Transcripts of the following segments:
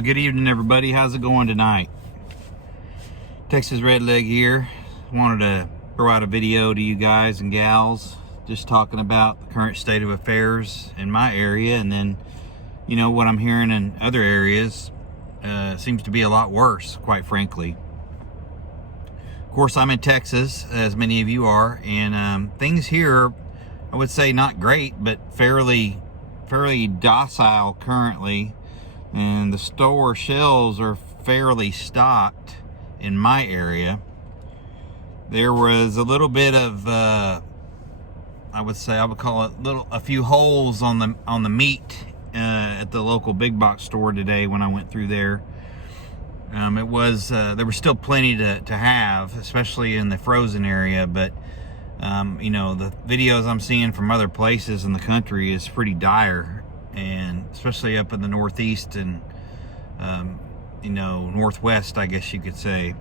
Well, good evening, everybody. How's it going tonight? Texas Redleg here. Wanted to throw out a video to you guys and gals, just talking about the current state of affairs in my area, and then, you know, what I'm hearing in other areas seems to be a lot worse, quite frankly. Of course, I'm in Texas, as many of you are, and things here, I would say not great, but fairly docile currently. And the store shelves are fairly stocked in my area. There was a little bit of I would call it a few holes on the meat at the local big box store today when I went through there. There was still plenty to have, especially in the frozen area, but you know, the videos I'm seeing from other places in the country is pretty dire, and especially up in the Northeast and you know, Northwest, I guess you could say.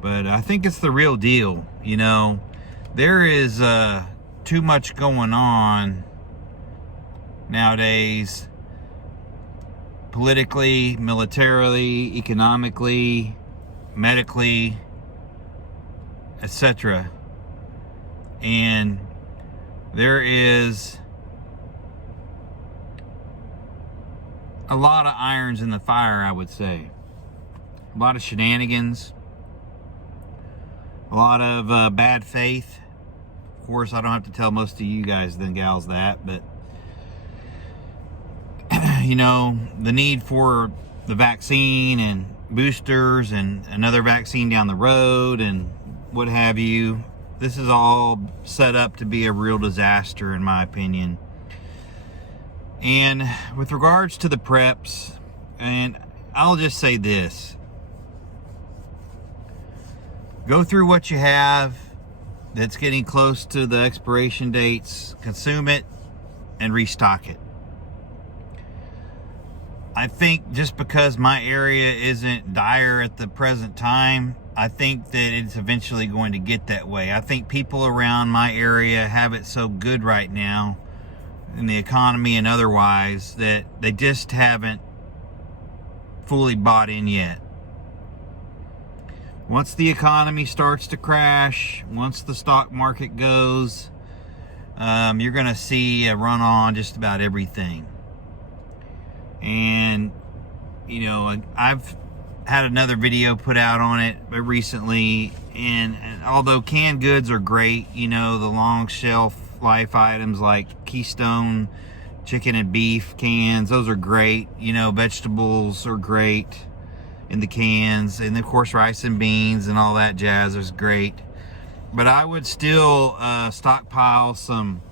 But I think it's the real deal. You know, there is too much going on nowadays, politically, militarily, economically, medically, etc. And there is a lot of irons in the fire, I would say. A lot of shenanigans, a lot of bad faith. Of course, I don't have to tell most of you guys and gals that, but you know, the need for the vaccine and boosters and another vaccine down the road and what have you. This is all set up to be a real disaster, in my opinion. And with regards to the preps, and I'll just say this: go through what you have that's getting close to the expiration dates, consume it, and restock it. I think just because my area isn't dire at the present time, I think that it's eventually going to get that way. I think people around my area have it so good right now in the economy and otherwise that they just haven't fully bought in yet. Once the economy starts to crash, once the stock market goes, you're going to see a run on just about everything. And, you know, I've had another video put out on it recently, and although canned goods are great, you know, the long shelf life items like Keystone chicken and beef cans, those are great. You know, vegetables are great in the cans, and of course rice and beans and all that jazz is great. But I would still stockpile some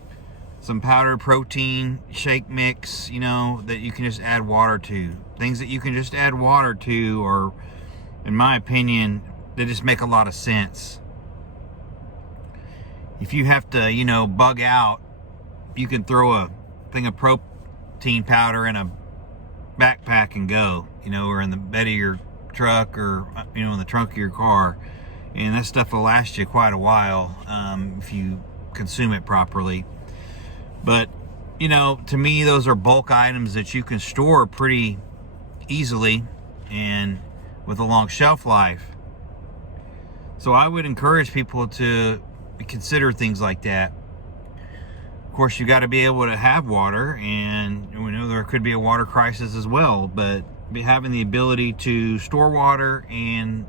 powdered protein shake mix, you know, that you can just add water to. Things that you can just add water to, or in my opinion, they just make a lot of sense. If you have to, you know, bug out, you can throw a thing of protein powder in a backpack and go, you know, or in the bed of your truck, or, you know, in the trunk of your car. And that stuff will last you quite a while if you consume it properly. But, you know, to me, those are bulk items that you can store pretty easily and with a long shelf life. So I would encourage people to consider things like that. Of course, you got to be able to have water, and we know there could be a water crisis as well, but having the ability to store water and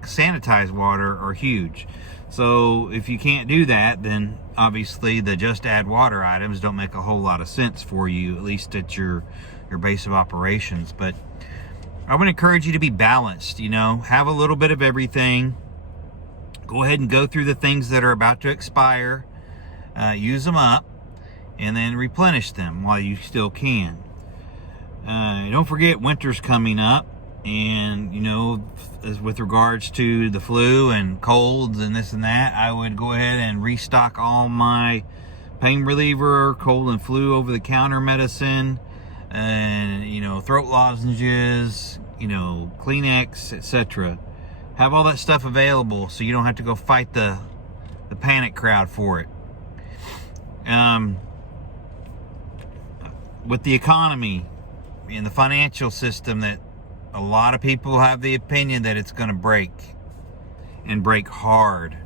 sanitize water are huge. So if you can't do that, then obviously the just add water items don't make a whole lot of sense for you, at least at your base of operations. But I would encourage you to be balanced, you know, have a little bit of everything. Go ahead and go through the things that are about to expire, use them up, and then replenish them while you still can. Don't forget, winter's coming up, and, you know, as with regards to the flu and colds and this and that, I would go ahead and restock all my pain reliever, cold and flu over-the-counter medicine, and, you know, throat lozenges, you know, Kleenex, etc. Have all that stuff available so you don't have to go fight the panic crowd for it. With the economy and the financial system that A lot of people have the opinion that it's going to break, and break hard.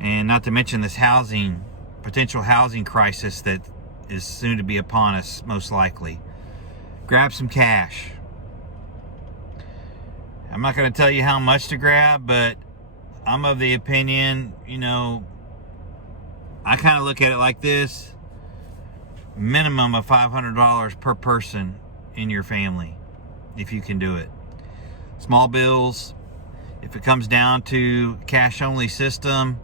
And not to mention this potential housing crisis that is soon to be upon us, most likely. Grab some cash. I'm not going to tell you how much to grab, but I'm of the opinion, I kind of look at it like this: minimum of $500 per person in your family, if you can do it. Small bills, if it comes down to cash only system,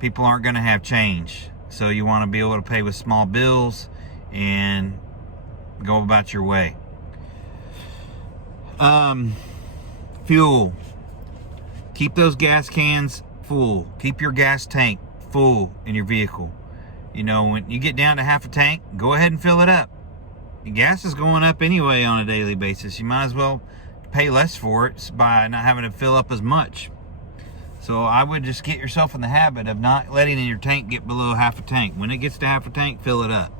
people aren't going to have change. So you want to be able to pay with small bills and go about your way. Fuel. Keep those gas cans full. Keep your gas tank full in your vehicle. When you get down to half a tank, go ahead and fill it up. Your gas is going up anyway on a daily basis. You might as well pay less for it by not having to fill up as much. So I would just get yourself in the habit of not letting your tank get below half a tank. When it gets to half a tank, fill it up.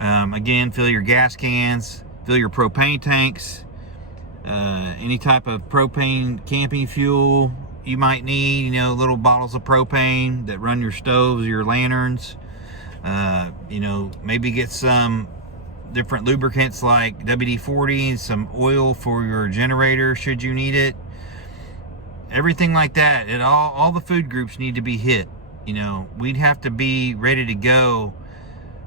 Again, fill your gas cans, fill your propane tanks, any type of propane camping fuel you might need, little bottles of propane that run your stoves, your lanterns. Maybe get some different lubricants like WD-40 and some oil for your generator should you need it. Everything like that. All the food groups need to be hit. We'd have to be ready to go,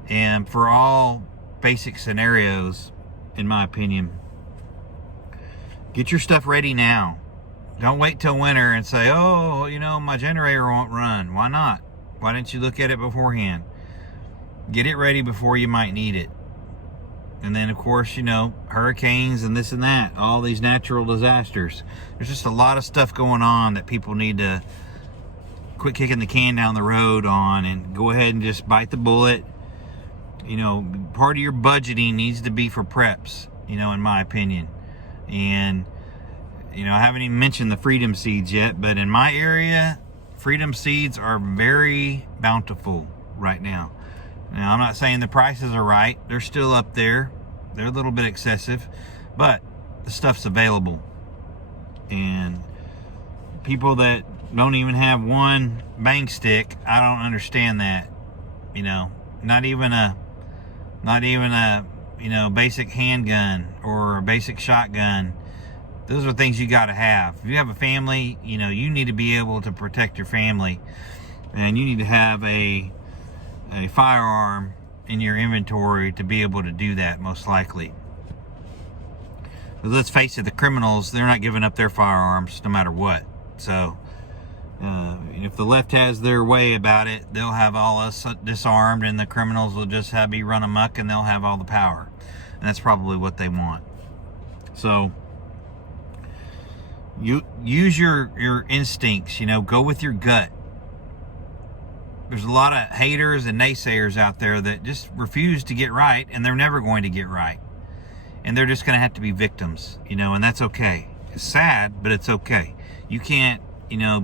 and for all basic scenarios, in my opinion. Get your stuff ready now. Don't wait till winter and say, oh, my generator won't run. Why not? Why didn't you look at it beforehand? Get it ready before you might need it. And then, of course, hurricanes and this and that, all these natural disasters. There's just a lot of stuff going on that people need to quit kicking the can down the road on and go ahead and just bite the bullet. Part of your budgeting needs to be for preps, in my opinion. And, I haven't even mentioned the Freedom Seeds yet, but in my area, Freedom Seeds are very bountiful right now. Now, I'm not saying the prices are right. They're still up there. They're a little bit excessive, but the stuff's available. And people that don't even have one bang stick, I don't understand that. Not even a basic handgun or a basic shotgun. Those are things you got to have. If you have a family, you need to be able to protect your family, and you need to have a firearm in your inventory to be able to do that, most likely. But let's face it, the criminals, they're not giving up their firearms no matter what. So if the left has their way about it, they'll have all us disarmed, and the criminals will just be run amok, and they'll have all the power. And that's probably what they want. So you use your instincts, go with your gut. There's a lot of haters and naysayers out there that just refuse to get right, and they're never going to get right. And they're just going to have to be victims, and that's okay. It's sad, but it's okay. You can't,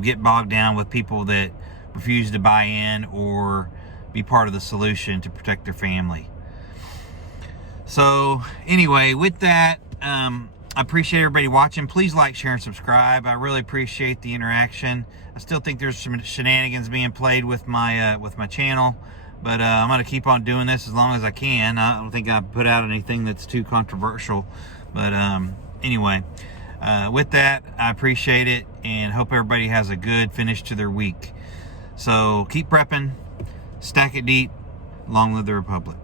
get bogged down with people that refuse to buy in or be part of the solution to protect their family. So anyway, with that, I appreciate everybody watching. Please like, share, and subscribe. I really appreciate the interaction. I still think there's some shenanigans being played with my channel, but I'm going to keep on doing this as long as I can. I don't think I put out anything that's too controversial, but anyway, with that, I appreciate it and hope everybody has a good finish to their week. So keep prepping, stack it deep. Long live the Republic.